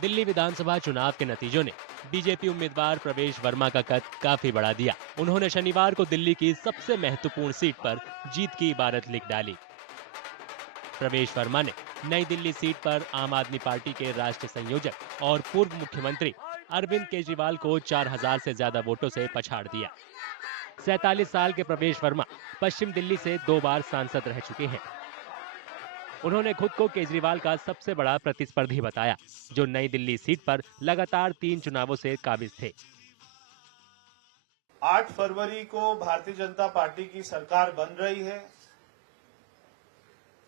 दिल्ली विधानसभा चुनाव के नतीजों ने बीजेपी उम्मीदवार प्रवेश वर्मा का कद काफी बढ़ा दिया। उन्होंने शनिवार को दिल्ली की सबसे महत्वपूर्ण सीट पर जीत की इबारत लिख डाली। प्रवेश वर्मा ने नई दिल्ली सीट पर आम आदमी पार्टी के राष्ट्रीय संयोजक और पूर्व मुख्यमंत्री अरविंद केजरीवाल को 4000 से ज्यादा वोटों से पछाड़ दिया। 47 साल के प्रवेश वर्मा पश्चिम दिल्ली से 2 बार सांसद रह चुके हैं। उन्होंने खुद को केजरीवाल का सबसे बड़ा प्रतिस्पर्धी बताया, जो नई दिल्ली सीट पर लगातार 3 चुनावों से काबिज थे। 8 फरवरी को भारतीय जनता पार्टी की सरकार बन रही है।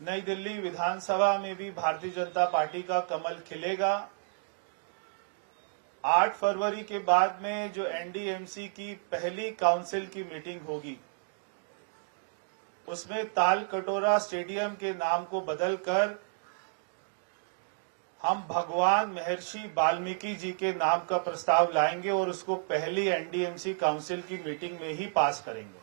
नई दिल्ली विधानसभा में भी भारतीय जनता पार्टी का कमल खिलेगा। 8 फरवरी के बाद में जो एनडीएमसी की पहली काउंसिल की मीटिंग होगी, उसमें ताल कटोरा स्टेडियम के नाम को बदलकर हम भगवान महर्षि वाल्मीकि जी के नाम का प्रस्ताव लाएंगे और उसको पहली एनडीएमसी काउंसिल की मीटिंग में ही पास करेंगे।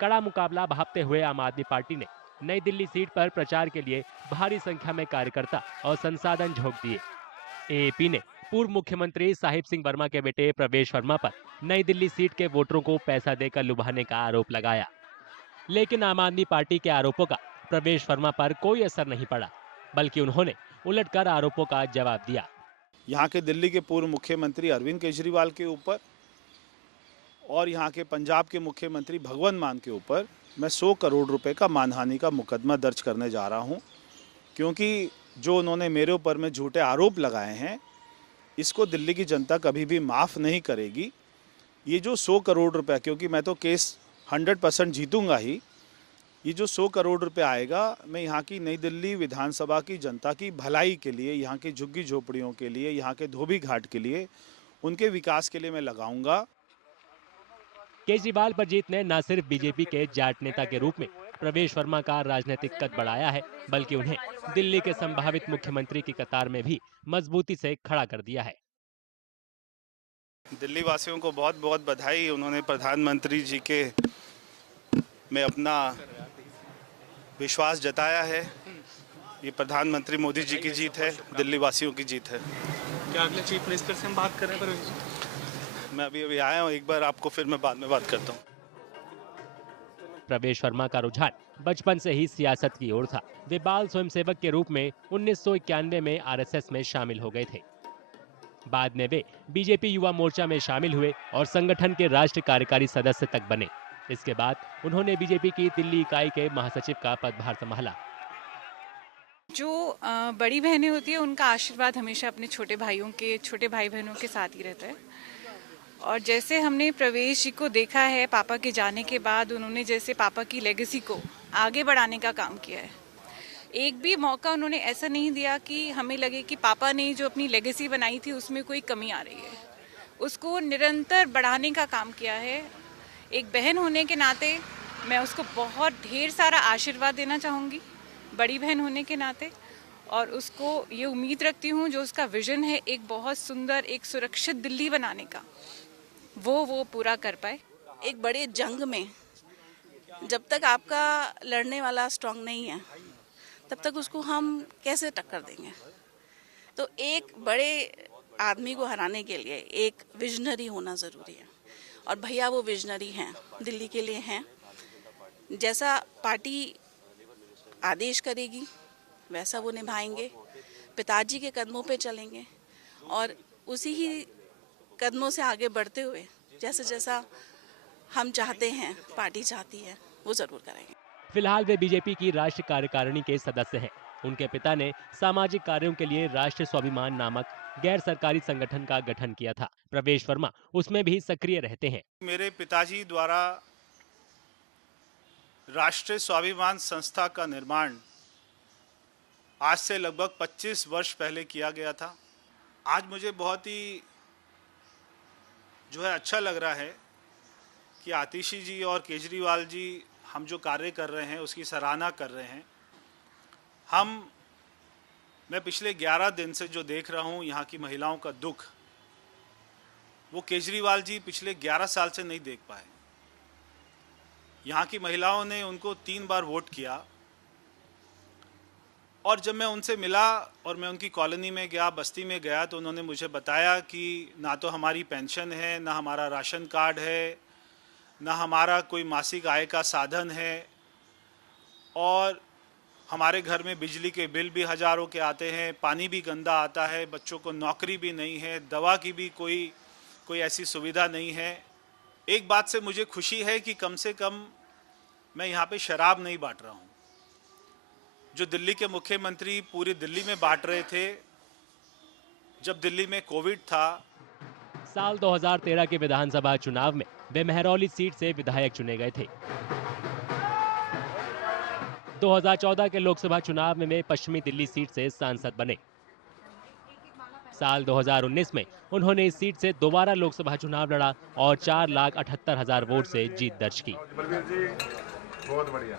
कड़ा मुकाबला भापते हुए आम आदमी पार्टी ने नई दिल्ली सीट पर प्रचार के लिए भारी संख्या में कार्यकर्ता और संसाधन झोंक दिए। एएपी ने पूर्व मुख्यमंत्री साहिब सिंह वर्मा के बेटे प्रवेश वर्मा पर नई दिल्ली सीट के वोटरों को पैसा देकर लुभाने का आरोप लगाया, लेकिन आम आदमी पार्टी के आरोपों का प्रवेश वर्मा पर कोई असर नहीं पड़ा, बल्कि उन्होंने उलटकर आरोपों का जवाब दिया। यहाँ के दिल्ली के पूर्व मुख्यमंत्री अरविंद केजरीवाल के ऊपर और यहाँ के पंजाब के मुख्यमंत्री भगवंत मान के ऊपर मैं 100 करोड़ रुपए का मानहानि का मुकदमा दर्ज करने जा रहा हूँ, क्योंकि जो उन्होंने मेरे ऊपर में झूठे आरोप लगाए हैं, इसको दिल्ली की जनता कभी भी माफ़ नहीं करेगी। ये जो 100 करोड़ रुपए, क्योंकि मैं तो केस 100% जीतूंगा ही, ये जो 100 करोड़ रुपए आएगा, मैं यहाँ की नई दिल्ली विधानसभा की जनता की भलाई के लिए, यहाँ की झुग्गी झोपड़ियों के लिए, यहाँ के धोबी घाट के लिए, उनके विकास के लिए मैं लगाऊंगा। केजरीवाल पर जीत ने न सिर्फ बीजेपी के जाट नेता के रूप में प्रवेश वर्मा का राजनीतिक कद बढ़ाया है, बल्कि उन्हें दिल्ली के संभावित मुख्यमंत्री की कतार में भी मजबूती से खड़ा कर दिया है। दिल्ली वासियों को बहुत बहुत बधाई। उन्होंने प्रधानमंत्री जी के में अपना विश्वास जताया है। ये प्रधानमंत्री मोदी जी की जीत है, दिल्ली वासियों की जीत है। क्या अगले चीफ मिनिस्टर से हम बात कर रहे हैं? मैं अभी आया हूँ, एक बार आपको फिर मैं बाद में बात करता हूँ। प्रवेश वर्मा का रुझान बचपन से ही सियासत की ओर था। वे बाल स्वयंसेवक के रूप में 1991 में आरएसएस में शामिल हो गए थे। बाद में वे बीजेपी युवा मोर्चा में शामिल हुए और संगठन के राष्ट्रीय कार्यकारी सदस्य तक बने। इसके बाद उन्होंने बीजेपी की दिल्ली इकाई के महासचिव का पदभार संभाला। जो बड़ी बहनें होती है, उनका आशीर्वाद हमेशा अपने छोटे भाई बहनों के साथ ही रहता है। और जैसे हमने प्रवेश जी को देखा है, पापा के जाने के बाद उन्होंने जैसे पापा की लेगेसी को आगे बढ़ाने का काम किया है। एक भी मौका उन्होंने ऐसा नहीं दिया कि हमें लगे कि पापा ने जो अपनी लेगेसी बनाई थी उसमें कोई कमी आ रही है। उसको निरंतर बढ़ाने का काम किया है। एक बहन होने के नाते मैं उसको बहुत ढेर सारा आशीर्वाद देना चाहूँगी, बड़ी बहन होने के नाते। और उसको ये उम्मीद रखती हूँ, जो उसका विजन है एक बहुत सुंदर, एक सुरक्षित दिल्ली बनाने का, वो पूरा कर पाए। एक बड़े जंग में जब तक आपका लड़ने वाला स्ट्रांग नहीं है, तब तक उसको हम कैसे टक्कर देंगे। तो एक बड़े आदमी को हराने के लिए एक विजनरी होना ज़रूरी है, और भैया वो विजनरी हैं, दिल्ली के लिए हैं। जैसा पार्टी आदेश करेगी वैसा वो निभाएंगे, पिताजी के कदमों पे चलेंगे और उसी ही कदमों से आगे बढ़ते हुए जैसा जैसा हम चाहते हैं, पार्टी चाहती है, वो ज़रूर करेंगे। फिलहाल वे बीजेपी की राष्ट्रीय कार्यकारिणी के सदस्य हैं। उनके पिता ने सामाजिक कार्यों के लिए राष्ट्रीय स्वाभिमान नामक गैर सरकारी संगठन का गठन किया था। प्रवेश वर्मा उसमें भी सक्रिय रहते हैं। मेरे पिताजी द्वारा राष्ट्रीय स्वाभिमान संस्था का निर्माण आज से लगभग 25 वर्ष पहले किया गया था। आज मुझे बहुत ही अच्छा लग रहा है कि आतिशी जी और केजरीवाल जी हम जो कार्य कर रहे हैं उसकी सराहना कर रहे हैं। मैं पिछले 11 दिन से जो देख रहा हूँ यहाँ की महिलाओं का दुख, वो केजरीवाल जी पिछले 11 साल से नहीं देख पाए। यहाँ की महिलाओं ने उनको 3 बार वोट किया, और जब मैं उनसे मिला और मैं उनकी कॉलोनी में गया, बस्ती में गया, तो उन्होंने मुझे बताया कि ना तो हमारी पेंशन है, ना हमारा राशन कार्ड है, ना हमारा कोई मासिक आय का साधन है, और हमारे घर में बिजली के बिल भी हज़ारों के आते हैं, पानी भी गंदा आता है, बच्चों को नौकरी भी नहीं है, दवा की भी कोई ऐसी सुविधा नहीं है। एक बात से मुझे खुशी है कि कम से कम मैं यहाँ पे शराब नहीं बांट रहा हूँ। जो दिल्ली के मुख्यमंत्री पूरी दिल्ली में बांट रहे थे जब दिल्ली में कोविड था। साल 2013 के विधानसभा चुनाव में वे महरौली सीट से विधायक चुने गए थे। 2014 के लोकसभा चुनाव में वे पश्चिमी दिल्ली सीट से सांसद बने। साल 2019 में उन्होंने इस सीट से दोबारा लोकसभा चुनाव लड़ा और 4,78,000 वोट से जीत दर्ज की। बहुत बढ़िया।